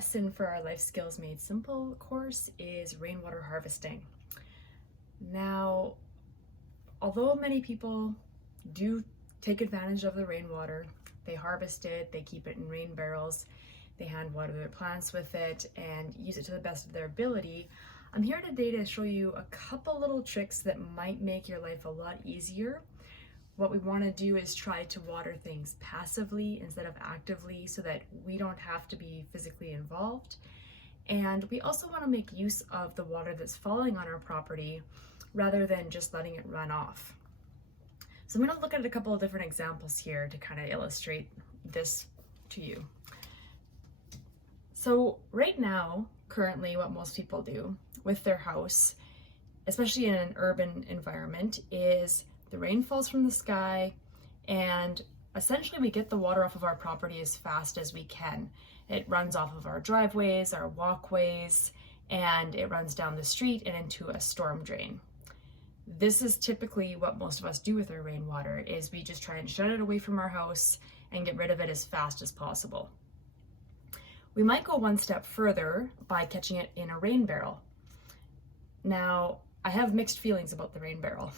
lesson for our Life Skills Made Simple course is rainwater harvesting. Now, although many people do take advantage of the rainwater, they harvest it, they keep it in rain barrels, they hand water their plants with it and use it to the best of their ability, I'm here today to show you a couple little tricks that might make your life a lot easier. What we want to do is try to water things passively instead of actively so that we don't have to be physically involved. And we also want to make use of the water that's falling on our property rather than just letting it run off. So I'm going to look at a couple of different examples here to kind of illustrate this to you. So right now, currently what most people do with their house, especially in an urban environment, is the rain falls from the sky and essentially we get the water off of our property as fast as we can. It runs off of our driveways, our walkways, and it runs down the street and into a storm drain. This is typically what most of us do with our rainwater, is we just try and shut it away from our house and get rid of it as fast as possible. We might go one step further by catching it in a rain barrel. Now, I have mixed feelings about the rain barrel.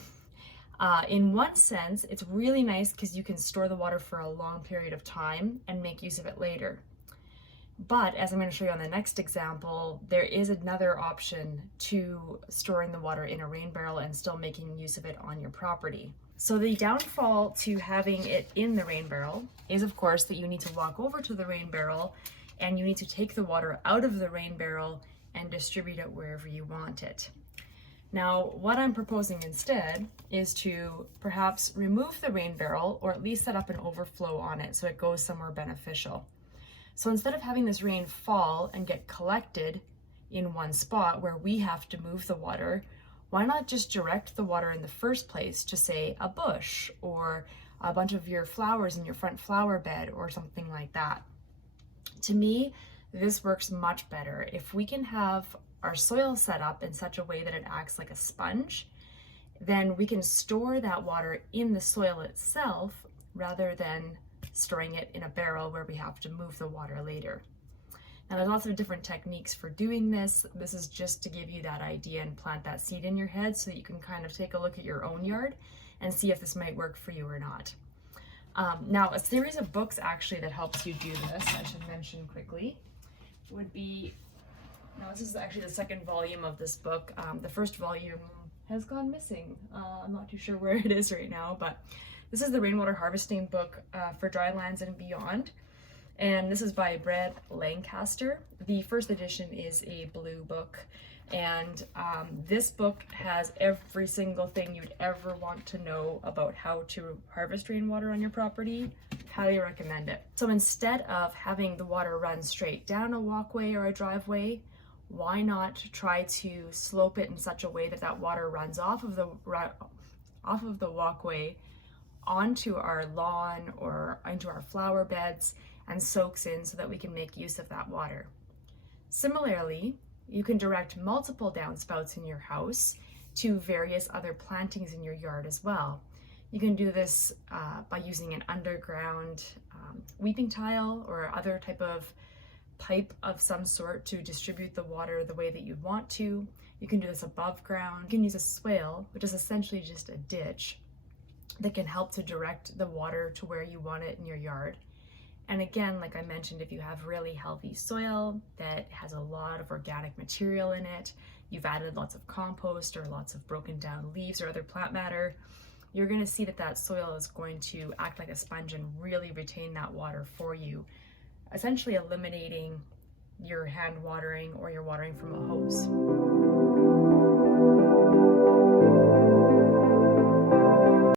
In one sense, it's really nice because you can store the water for a long period of time and make use of it later. But as I'm going to show you on the next example, there is another option to storing the water in a rain barrel and still making use of it on your property. So the downfall to having it in the rain barrel is, of course, that you need to walk over to the rain barrel and you need to take the water out of the rain barrel and distribute it wherever you want it. Now, what I'm proposing instead is to perhaps remove the rain barrel or at least set up an overflow on it so it goes somewhere beneficial. So instead of having this rain fall and get collected in one spot where we have to move the water, why not just direct the water in the first place to, say, a bush or a bunch of your flowers in your front flower bed or something like that? To me, this works much better. If we can have our soil set up in such a way that it acts like a sponge, then we can store that water in the soil itself rather than storing it in a barrel where we have to move the water later. Now, there's lots of different techniques for doing this. This is just to give you that idea and plant that seed in your head so that you can kind of take a look at your own yard and see if this might work for you or not. Now, a series of books actually that helps you do this, I should mention quickly, would be, now this is actually the second volume of this book. The first volume has gone missing. I'm not too sure where it is right now, but this is the Rainwater Harvesting book for dry lands and beyond. And this is by Brad Lancaster. The first edition is a blue book. And this book has every single thing you'd ever want to know about how to harvest rainwater on your property. Highly recommend it. So instead of having the water run straight down a walkway or a driveway, why not try to slope it in such a way that that water runs off of the walkway onto our lawn or into our flower beds and soaks in so that we can make use of that water. Similarly, you can direct multiple downspouts in your house to various other plantings in your yard as well. You can do this by using an underground weeping tile or other type of pipe of some sort to distribute the water the way that you want to. You can do this above ground. You can use a swale, which is essentially just a ditch that can help to direct the water to where you want it in your yard. And again, like I mentioned, if you have really healthy soil that has a lot of organic material in it, you've added lots of compost or lots of broken down leaves or other plant matter, you're going to see that that soil is going to act like a sponge and really retain that water for you, essentially eliminating your hand watering or your watering from a hose.